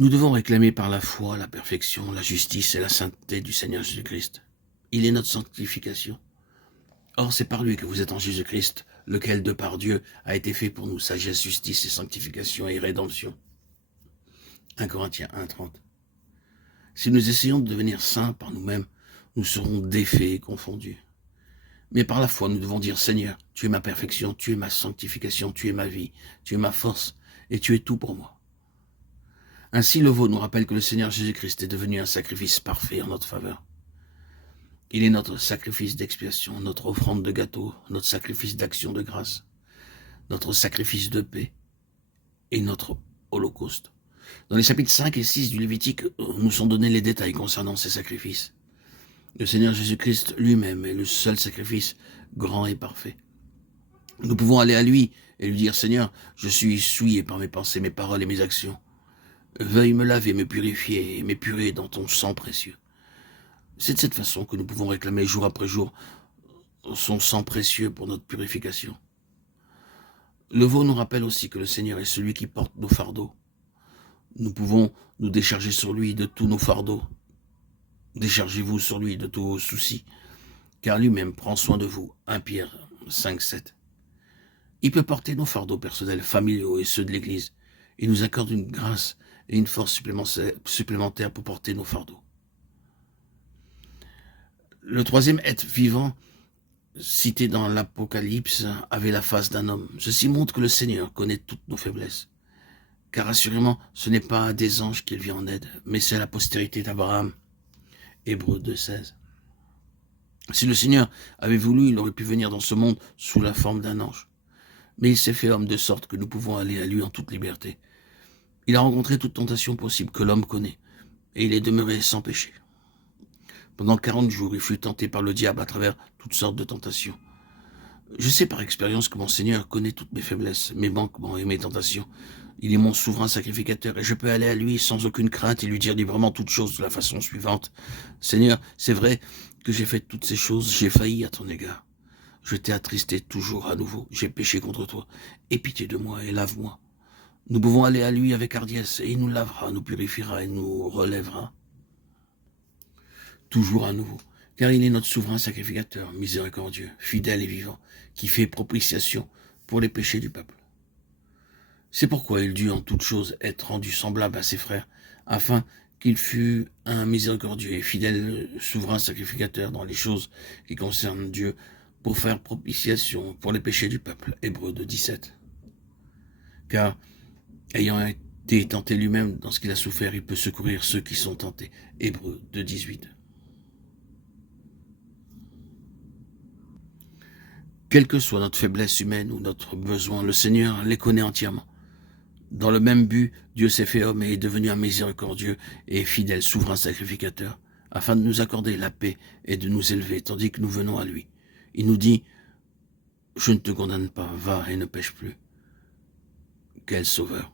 Nous devons réclamer par la foi la perfection, la justice et la sainteté du Seigneur Jésus-Christ. Il est notre sanctification. Or, c'est par lui que vous êtes en Jésus-Christ, lequel, de par Dieu, a été fait pour nous sagesse, justice et sanctification et rédemption. 1 Corinthiens 1,30. Si nous essayons de devenir saints par nous-mêmes, nous serons défaits et confondus. Mais par la foi, nous devons dire, Seigneur, tu es ma perfection, tu es ma sanctification, tu es ma vie, tu es ma force, et tu es tout pour moi. Ainsi, le veau nous rappelle que le Seigneur Jésus-Christ est devenu un sacrifice parfait en notre faveur. Il est notre sacrifice d'expiation, notre offrande de gâteau, notre sacrifice d'action de grâce, notre sacrifice de paix et notre holocauste. Dans les chapitres 5 et 6 du Lévitique, nous sont donnés les détails concernant ces sacrifices. Le Seigneur Jésus-Christ lui-même est le seul sacrifice grand et parfait. Nous pouvons aller à lui et lui dire, Seigneur, je suis souillé par mes pensées, mes paroles et mes actions. Veuille me laver, me purifier et m'épurer dans ton sang précieux. C'est de cette façon que nous pouvons réclamer jour après jour son sang précieux pour notre purification. Le veau nous rappelle aussi que le Seigneur est celui qui porte nos fardeaux. Nous pouvons nous décharger sur lui de tous nos fardeaux. Déchargez-vous sur lui de tous vos soucis, car lui-même prend soin de vous. 1 Pierre 5, 7. Il peut porter nos fardeaux personnels, familiaux et ceux de l'Église. Il nous accorde une grâce et une force supplémentaire pour porter nos fardeaux. Le troisième être vivant, cité dans l'Apocalypse, avait la face d'un homme. Ceci montre que le Seigneur connaît toutes nos faiblesses. Car assurément, ce n'est pas à des anges qu'il vient en aide, mais c'est à la postérité d'Abraham. Hébreux 2,16. Si le Seigneur avait voulu, il aurait pu venir dans ce monde sous la forme d'un ange. Mais il s'est fait homme de sorte que nous pouvons aller à lui en toute liberté. Il a rencontré toute tentation possible que l'homme connaît, et il est demeuré sans péché. Pendant 40 jours, il fut tenté par le diable à travers toutes sortes de tentations. Je sais par expérience que mon Seigneur connaît toutes mes faiblesses, mes manquements et mes tentations. Il est mon souverain sacrificateur et je peux aller à lui sans aucune crainte et lui dire librement toutes choses de la façon suivante. Seigneur, c'est vrai que j'ai fait toutes ces choses, j'ai failli à ton égard. Je t'ai attristé toujours à nouveau, j'ai péché contre toi. Aie pitié de moi et lave-moi. Nous pouvons aller à lui avec hardiesse et il nous lavera, nous purifiera et nous relèvera. Toujours à nouveau, car il est notre souverain sacrificateur, miséricordieux, fidèle et vivant, qui fait propitiation pour les péchés du peuple. C'est pourquoi il dut en toutes choses être rendu semblable à ses frères, afin qu'il fût un miséricordieux et fidèle souverain sacrificateur dans les choses qui concernent Dieu, pour faire propitiation pour les péchés du peuple. Hébreux 2,17. Car, ayant été tenté lui-même dans ce qu'il a souffert, il peut secourir ceux qui sont tentés. Hébreux 2,18. Quelle que soit notre faiblesse humaine ou notre besoin, le Seigneur les connaît entièrement. Dans le même but, Dieu s'est fait homme et est devenu un miséricordieux et fidèle souverain sacrificateur, afin de nous accorder la paix et de nous élever, tandis que nous venons à lui. Il nous dit, « Je ne te condamne pas, va et ne pêche plus. » Quel sauveur!